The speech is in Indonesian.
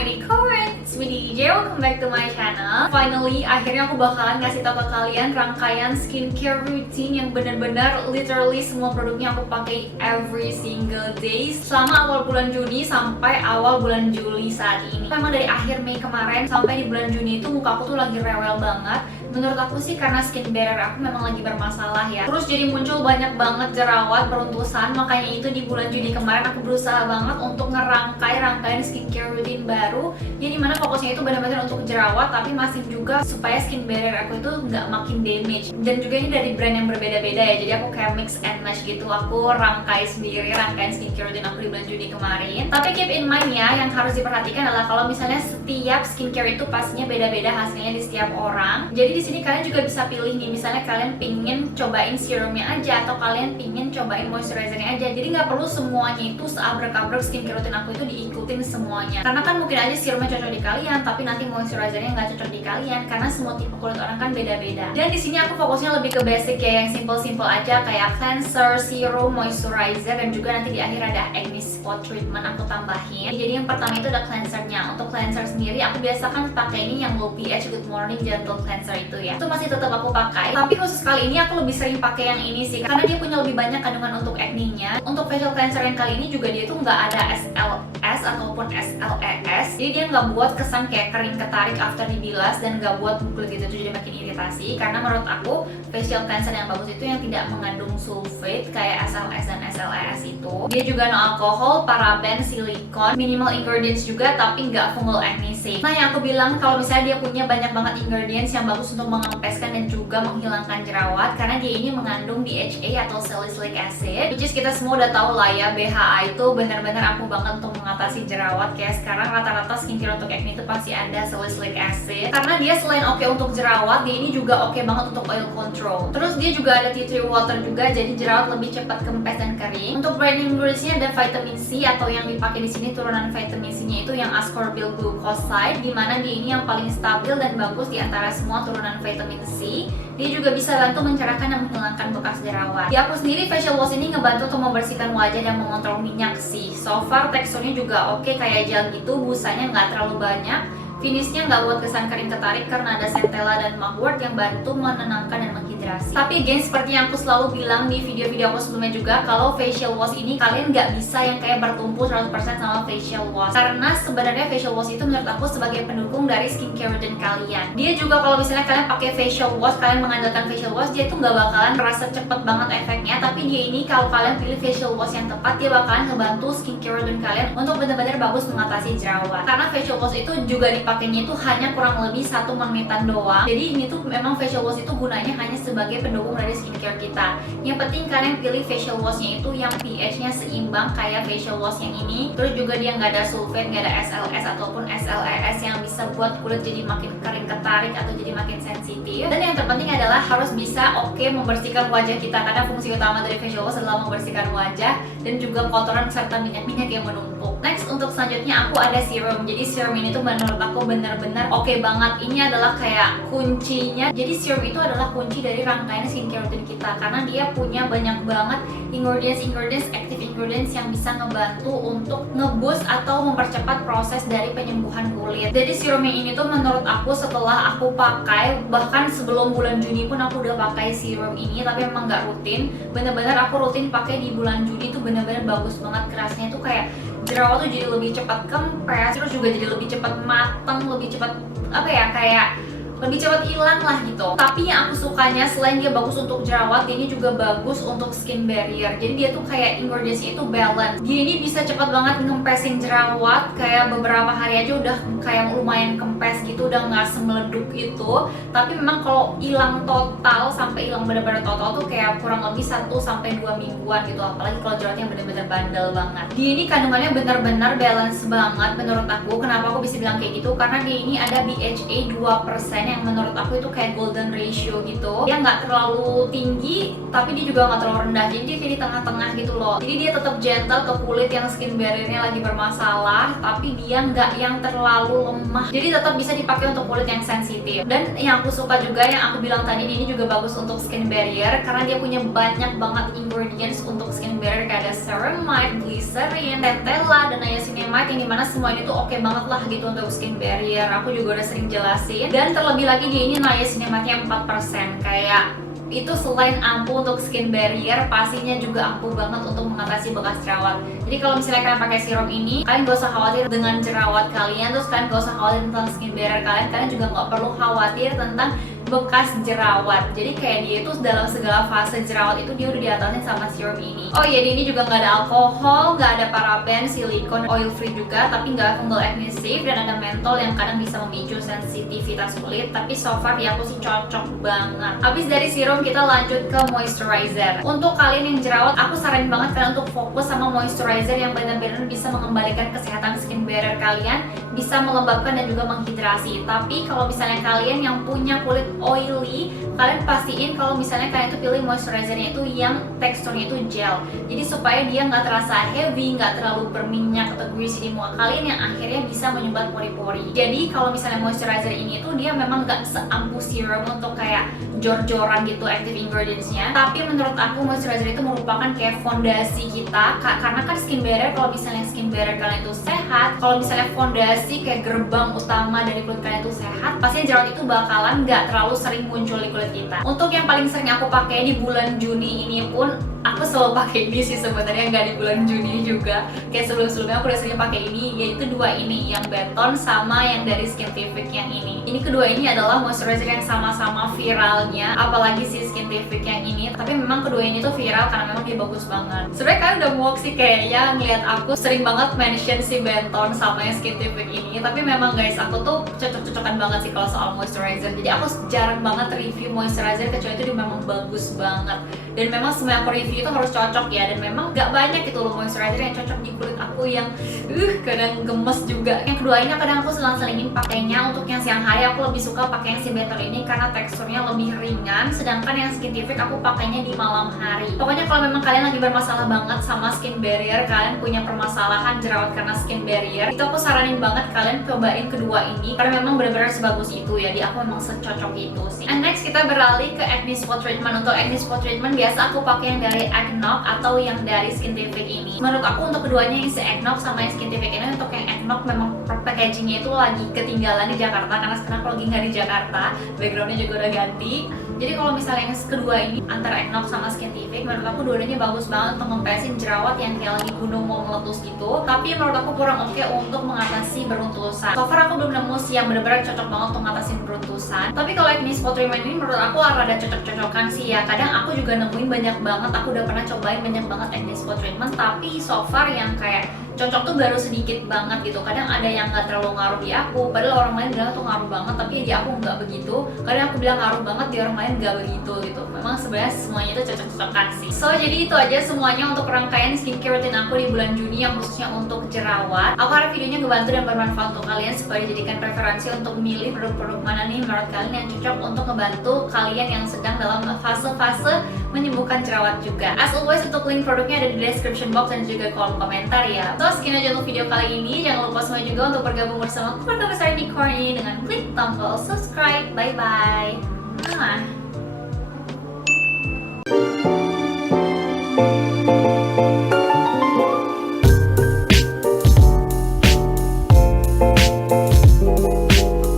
my Corin, it's Winnie DJ, welcome back to my channel. Finally, akhirnya aku bakalan ngasih tau ke kalian rangkaian skincare routine yang bener-bener literally semua produknya aku pakai every single day selama awal bulan Juni sampai awal bulan Juli saat ini. Memang dari akhir Mei kemarin sampai di bulan Juni itu muka aku tuh lagi rewel banget. Menurut aku sih karena skin barrier aku memang lagi bermasalah ya. Terus jadi muncul banyak banget jerawat beruntusan. Makanya itu di bulan Juni kemarin aku berusaha banget untuk rangkaian skincare routine baru, yang dimana fokusnya itu benar-benar untuk jerawat, tapi masih juga supaya skin barrier aku itu nggak makin damage. Dan juga ini dari brand yang berbeda-beda ya, jadi aku kayak mix and match gitu. Aku rangkaian skincare routine aku di bulan Juni kemarin. Tapi keep in mind ya, yang harus diperhatikan adalah kalau misalnya setiap skincare itu pastinya beda-beda hasilnya di setiap orang. Jadi di sini kalian juga bisa pilih nih, misalnya kalian pingin cobain serumnya aja atau kalian pingin cobain moisturizernya aja. Jadi nggak perlu semuanya itu seabrek-abrek skincare routine aku itu diikutin semuanya. Karena kan mungkin aja serumnya cocok di kalian, tapi nanti moisturizernya nggak cocok di kalian karena semua tipe kulit orang kan beda-beda. Dan di sini aku fokusnya lebih ke basic ya, yang simple-simple aja kayak cleanser, serum, moisturizer, dan juga nanti di akhir ada acne spot treatment aku tambahin. Jadi yang pertama itu ada cleansernya. Untuk cleanser sendiri aku biasakan pakai ini yang low pH Good Morning Gentle Cleanser itu ya. Itu masih tetap aku pakai. Tapi khusus kali ini aku lebih sering pakai yang ini sih, karena dia punya lebih banyak kandungan untuk acne-nya. Untuk facial cleanser yang kali ini juga dia tuh nggak ada SLS ataupun SLES. Jadi dia nggak buat kesan kayak kering ketarik after dibilas dan nggak buat kulit gitu jadi makin iritasi. Karena menurut aku facial cleanser yang bagus itu yang tidak mengandung sulfate kayak SLS dan SLES itu. Dia juga no alkohol, paraben, silikon, minimal ingredients juga, tapi nggak fungal acne safe. Nah yang aku bilang kalau misalnya dia punya banyak banget ingredients yang bagus untuk mengempeskan dan juga menghilangkan jerawat, karena dia ini mengandung BHA atau salicylic acid, which is kita semua udah tahu lah ya, BHA itu benar-benar ampuh banget untuk mengatasi jerawat. Kayak sekarang rata-rata skincare untuk acne itu pasti ada salicylic acid, karena dia selain oke untuk jerawat, dia ini juga oke banget untuk oil control. Terus dia juga ada tea tree water juga, jadi jerawat lebih cepat kempes dan kering. Untuk brightening ingredients-nya ada vitamin C, atau yang dipakai di sini turunan vitamin C-nya itu yang ascorbyl glucoside, dimana dia ini yang paling stabil dan bagus di antara semua turunan vitamin C. Dia juga bisa bantu mencerahkan dan menghilangkan bekas jerawat. Di aku sendiri facial wash ini ngebantu untuk membersihkan wajah dan mengontrol minyak sih. So far teksturnya juga oke, kayak gel gitu, busanya nggak terlalu banyak. Finishnya nggak buat kesan kering ketarik karena ada centella dan mugwort yang bantu menenangkan dan menghidrasi. Tapi again, seperti yang aku selalu bilang di video-video aku sebelumnya juga, kalau facial wash ini kalian nggak bisa yang kayak bertumpu 100% sama facial wash. Karena sebenarnya facial wash itu menurut aku sebagai pendukung dari skincare routine kalian. Dia juga kalau misalnya kalian pakai facial wash, kalian mengandalkan facial wash, dia tuh nggak bakalan terasa cepet banget efeknya. Tapi dia ini kalau kalian pilih facial wash yang tepat, dia bakalan ngebantu skincare routine kalian untuk benar-benar bagus mengatasi jerawat. Karena facial wash itu juga pakainya itu hanya kurang lebih 1 menitan doang. Jadi ini tuh memang facial wash itu gunanya hanya sebagai pendukung dari skincare kita. Yang penting kalian pilih facial washnya itu yang pH-nya seimbang kayak facial wash yang ini. Terus juga dia nggak ada sulfate, nggak ada SLS ataupun SLES yang bisa buat kulit jadi makin kering ketarik atau jadi makin sensitif. Dan yang terpenting adalah harus bisa membersihkan wajah kita, karena fungsi utama dari facial wash adalah membersihkan wajah dan juga kotoran serta minyak-minyak yang menumpuk. Next, untuk selanjutnya aku ada serum. Jadi serum ini tuh menurut aku bener-bener oke banget. Ini adalah kayak kuncinya. Jadi serum itu adalah kunci dari rangkaian skincare routine kita, karena dia punya banyak banget ingredients, active ingredients yang bisa ngebantu untuk ngeboost atau mempercepat proses dari penyembuhan kulit. Jadi serum yang ini tuh menurut aku setelah aku pakai, bahkan sebelum bulan Juni pun aku udah pakai serum ini, tapi memang nggak rutin. Bener-bener aku rutin pakai di bulan Juni tuh bener-bener bagus banget. Kerasnya tuh kayak jerawat tuh jadi lebih cepat kempes, terus juga jadi lebih cepat matang, lebih cepat kayak lebih cepat hilang lah gitu. Tapi yang aku sukanya selain dia bagus untuk jerawat, dia ini juga bagus untuk skin barrier. Jadi dia tuh kayak ingredientsnya itu balance. Dia ini bisa cepat banget ngempesin jerawat, kayak beberapa hari aja udah kayak lumayan kempes gitu, udah nggak semeleduk itu. Tapi memang kalau hilang total sampai hilang benar-benar total tuh kayak kurang lebih 1-2 mingguan gitu. Apalagi kalau jerawatnya benar-benar bandel banget. Dia ini kandungannya benar-benar balance banget menurut aku. Kenapa aku bisa bilang kayak gitu? Karena dia ini ada BHA 2% yang menurut aku itu kayak golden ratio gitu. Dia nggak terlalu tinggi, tapi dia juga nggak terlalu rendah. Jadi dia kayak di tengah-tengah gitu loh. Jadi dia tetap gentle ke kulit yang skin barriernya lagi bermasalah, tapi dia nggak yang terlalu lemah. Jadi tetap bisa dipakai untuk kulit yang sensitif. Dan yang aku suka juga, yang aku bilang tadi, ini juga bagus untuk skin barrier karena dia punya banyak banget ingredients untuk skin barrier kayak ada ceramide, glycerin, centella, dan niacinamide yang dimana semua ini tuh oke banget lah gitu untuk skin barrier. Aku juga udah sering jelasin. Dan terlebih lagi dia ini niacinamide-nya 4%. Kayak itu selain ampuh untuk skin barrier, pastinya juga ampuh banget untuk mengatasi bekas jerawat. Jadi kalau misalnya kalian pakai serum ini, kalian gak usah khawatir dengan jerawat kalian, terus kalian gak usah khawatir tentang skin barrier kalian juga gak perlu khawatir tentang bekas jerawat. Jadi kayak dia itu dalam segala fase jerawat itu dia udah diatasin sama serum ini. Oh iya, ini juga nggak ada alkohol, nggak ada paraben, silikon, oil free juga, tapi nggak fungal acne safe, dan ada mentol yang kadang bisa memicu sensitivitas kulit. Tapi so far di aku sih cocok banget. Habis dari serum kita lanjut ke moisturizer. Untuk kalian yang jerawat, aku saranin banget kalian untuk fokus sama moisturizer yang benar-benar bisa mengembalikan kesehatan skin barrier kalian, bisa melembabkan dan juga menghidrasi. Tapi kalau misalnya kalian yang punya kulit oily, kalian pastiin kalau misalnya kalian tuh pilih moisturizernya itu yang teksturnya itu gel. Jadi supaya dia nggak terasa heavy, nggak terlalu berminyak atau greasy di muka kalian yang akhirnya bisa menyumbat pori-pori. Jadi kalau misalnya moisturizer ini tuh dia memang nggak seampuh serum untuk kayak jor-joran gitu active ingredients-nya. Tapi menurut aku moisturizer itu merupakan kayak fondasi kita, karena kan skin barrier, kalau misalnya skin barrier kalian itu sehat, kalau misalnya fondasi kayak gerbang utama dari kulit kalian itu sehat, pastinya jerawat itu bakalan nggak terlalu sering muncul di kulit kita. Untuk yang paling sering aku pakai di bulan Juni ini pun, aku selalu pakai ini sih sebenarnya, nggak di bulan Juni juga. Kayak sebelum-sebelumnya aku udah sering pakai ini, yaitu dua ini, yang Benton sama yang dari Skintific yang ini. Ini kedua ini adalah moisturizer yang sama-sama viralnya, apalagi si Skintific yang ini. Tapi memang kedua ini tuh viral karena memang dia bagus banget. Sebenarnya kalian udah muak sih kayaknya ngeliat aku sering banget mention si Benton sama yang Skintific ini. Tapi memang guys, aku tuh cocok-cocokan banget sih kalau soal moisturizer. Jadi aku jarang banget review moisturizer kecuali itu dia memang bagus banget. Dan memang semua yang aku review itu harus cocok ya, dan memang gak banyak gitu loh moisturizer yang cocok di kulit aku yang kadang gemes juga. Yang kedua ini kadang aku selang-selingin pakainya. Untuk yang siang hari aku lebih suka pakai yang si Benton ini karena teksturnya lebih ringan, sedangkan yang Skintific aku pakainya di malam hari. Pokoknya kalau memang kalian lagi bermasalah banget sama skin barrier, kalian punya permasalahan jerawat karena skin barrier, itu aku saranin banget kalian cobain kedua ini karena memang benar-benar sebagus itu ya. Di aku memang secocok itu sih. And next kita beralih ke acne spot treatment. Untuk acne spot treatment biasa aku pakai yang dari Acnoc atau yang dari Skintific ini. Menurut aku untuk keduanya, yang si Acnoc sama yang Skintific ini, untuk yang Acnoc memang packagingnya itu lagi ketinggalan di Jakarta karena sekarang aku lagi nggak di Jakarta, backgroundnya juga udah ganti. Jadi kalau misalnya yang kedua ini antara Acnoc sama Skintific, menurut aku dua-duanya bagus banget untuk ngempesin jerawat yang kayak lagi gunung mau meletus gitu. Tapi menurut aku kurang oke untuk mengatasi beruntusan. So far aku belum nemu sih yang benar-benar cocok banget untuk ngatasin beruntusan. Tapi kalau acne spot treatment ini menurut aku rada cocok-cocokan sih ya. Kadang aku juga nemuin banyak banget, aku udah pernah cobain banyak banget acne spot treatment, tapi so far yang kayak cocok tuh baru sedikit banget gitu. Kadang ada yang nggak terlalu ngaruh di aku, padahal orang lain bilang tuh ngaruh banget, tapi di aku nggak begitu. Kadang aku bilang ngaruh banget, di orang lain nggak begitu gitu. Memang sebenarnya semuanya itu cocok-cocokan sih. So jadi itu aja semuanya untuk rangkaian skincare routine aku di bulan Juni yang khususnya untuk jerawat. Aku harap videonya ngebantu dan bermanfaat untuk kalian supaya dijadikan preferensi untuk milih produk-produk mana nih menurut kalian yang cocok untuk ngebantu kalian yang sedang dalam fase-fase menyembuhkan jerawat juga. As always, untuk link produknya ada di description box dan juga kolom komentar ya. So sekian aja untuk video kali ini. Jangan lupa semua juga untuk bergabung bersama keluarga besar Unicorn ini dengan klik tombol subscribe. Bye bye.